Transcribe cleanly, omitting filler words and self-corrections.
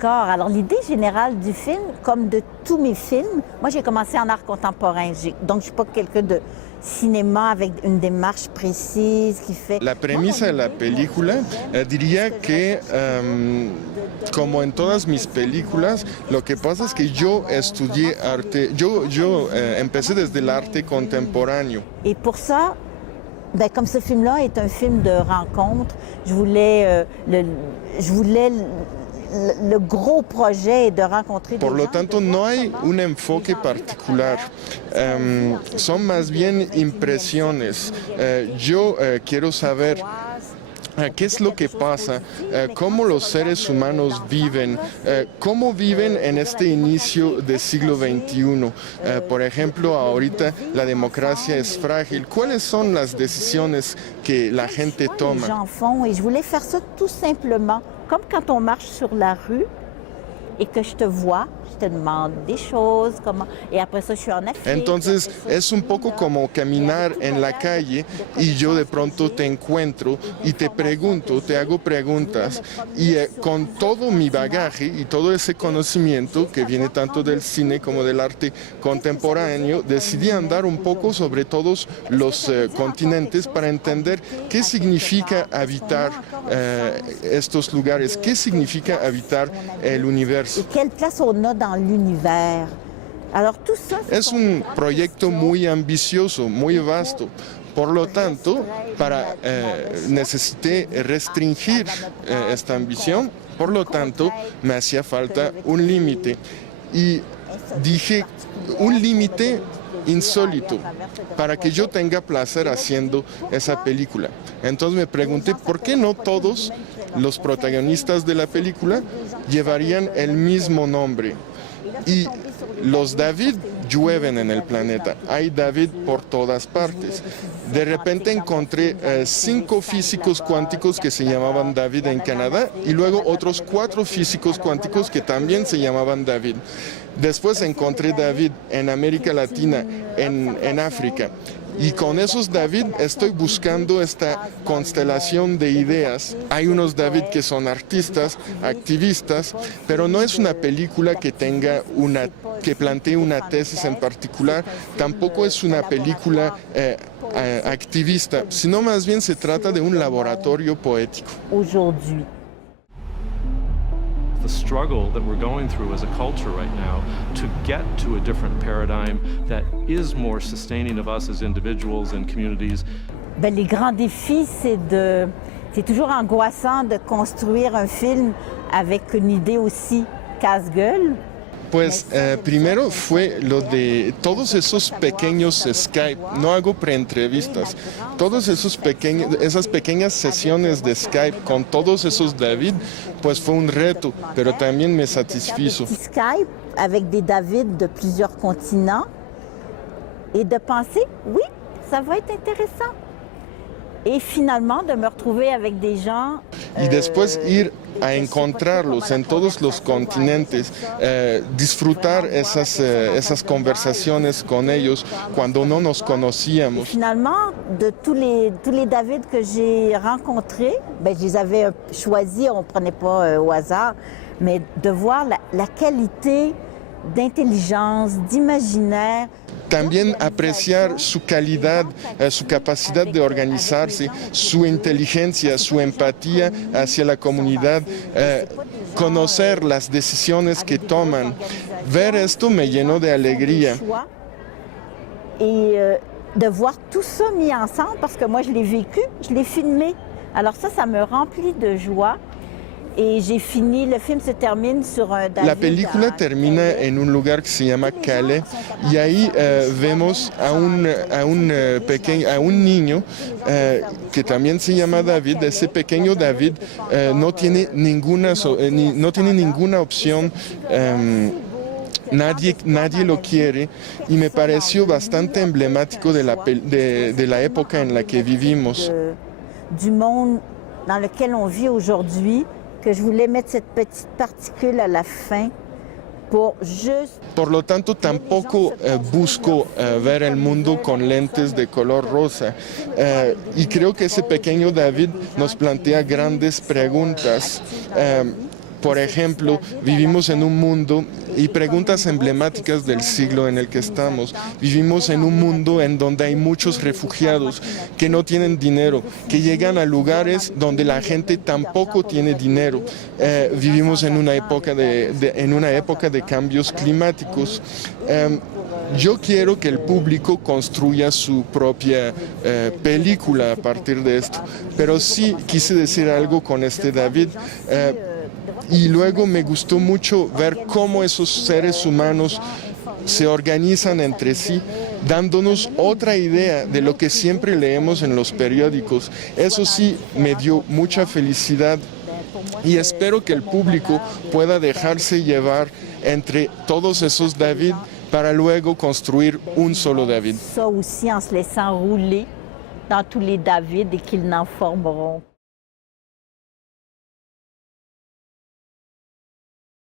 D'accord. Alors, l'idée générale du film, comme de tous mes films, moi, j'ai commencé en art contemporain. Donc, je ne suis pas quelqu'un de cinéma avec une démarche précise qui fait... La premisa de la película diría que, como en todas mis películas, lo que pasa es que yo estudié arte, yo empecé desde el arte contemporáneo. Et pour ça, ben, comme ce film-là est un film de rencontre, je voulais le gros projet de rencontrer des Por lo gens. tanto, no hay un enfoque particular, son más bien impresiones. Yo quiero saber qué es lo que pasa, cómo los seres humanos viven, cómo viven en este inicio del siglo XXI. Por ejemplo, ahorita la democracia es frágil. ¿Cuáles son las decisiones que la gente toma? Les gens font, et je voulais faire ça tout simplement, comme quand on marche sur la rue et que je te vois, je te demande des choses, comment, et après ça je suis en Afrique. Entonces es un poco como caminar en la calle y yo de pronto te encuentro y te pregunto, te hago preguntas y con todo mi bagaje y todo ese conocimiento que viene tanto del cine como del arte contemporáneo, decidí andar un poco sobre todos los continentes para entender qué significa habitar estos lugares, qué significa habitar el universo. Et quelle place on a dans l'univers. Alors tout ça... Es un proyecto muy ambicioso, muy vasto. Por lo tanto, necesité restringir esta ambición, por lo tanto, me hacía falta un límite. Y dije, un límite insólito, para que yo tenga placer haciendo esa película. Entonces me pregunté, ¿por qué no todos los protagonistas de la película llevarían el mismo nombre? Y los David llueven en el planeta, hay David por todas partes. De repente encontré 5 físicos cuánticos que se llamaban David en Canadá y luego otros 4 físicos cuánticos que también se llamaban David. Después encontré David en América Latina, en África. Y con esos David estoy buscando esta constelación de ideas. Hay unos David que son artistas, activistas, pero no es una película que que plantee una tesis en particular, tampoco es una película activista, sino más bien se trata de un laboratorio poético. Aujourd'hui. The struggle that we're going through as a culture right now to get to a different paradigm that is more sustaining of us as individuals and communities. Ben, les grands défis, c'est toujours angoissant de construire un film avec une idée aussi casse-gueule. Pues primero fue lo de todos esos pequeños Skype, no hago preentrevistas, todos esas pequeñas sesiones de Skype con todos esos David, pues fue un reto, pero también me satisfizo. Skype avec des David de plusieurs continents et de penser, oui, ça va être intéressant. Et finalement de me retrouver avec des gens... Y después ir a encontrarlos en todos los continentes, disfrutar esas conversaciones con ellos cuando no nos conocíamos. Finalement, de tous les David que j'ai rencontrés, ben, je les avais choisis, on ne prenait pas au hasard, mais de voir la qualité d'intelligence, d'imaginaire. También apreciar su calidad, su capacidad de organizarse, su inteligencia, su empatía hacia la comunidad, conocer las decisiones que toman. Ver esto me llenó de alegría. Et de voir tout ça mis ensemble, parce que moi je l'ai vécu, je l'ai filmé. Alors ça me remplit de joie. Y j'ai fini, le film se termine sur un David. La película termina en un lugar que se llama Calais y ahí vemos a un niño que también se llama David. Ese pequeño David no tiene ninguna opción. Nadie lo quiere y me pareció bastante emblemático de la época en la que vivimos. Du monde dans lequel on vit aujourd'hui, que je voulais mettre cette petite particule à la fin pour juste... Por lo tanto, tampoco busco ver el mundo con lentes de color rosa. Y creo que ese pequeño David nos plantea grandes preguntas. Por ejemplo, vivimos en un mundo, y preguntas emblemáticas del siglo en el que estamos, vivimos en un mundo en donde hay muchos refugiados que no tienen dinero, que llegan a lugares donde la gente tampoco tiene dinero. Vivimos en una época de cambios climáticos. Yo quiero que el público construya su propia película a partir de esto, pero sí quise decir algo con David. Y luego me gustó mucho ver cómo esos seres humanos se organizan entre sí, dándonos otra idea de lo que siempre leemos en los periódicos. Eso sí me dio mucha felicidad y espero que el público pueda dejarse llevar entre todos esos David para luego construire un solo David. Ça aussi en se laissant rouler dans tous les David et qu'ils n'en formeront